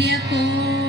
diri ako.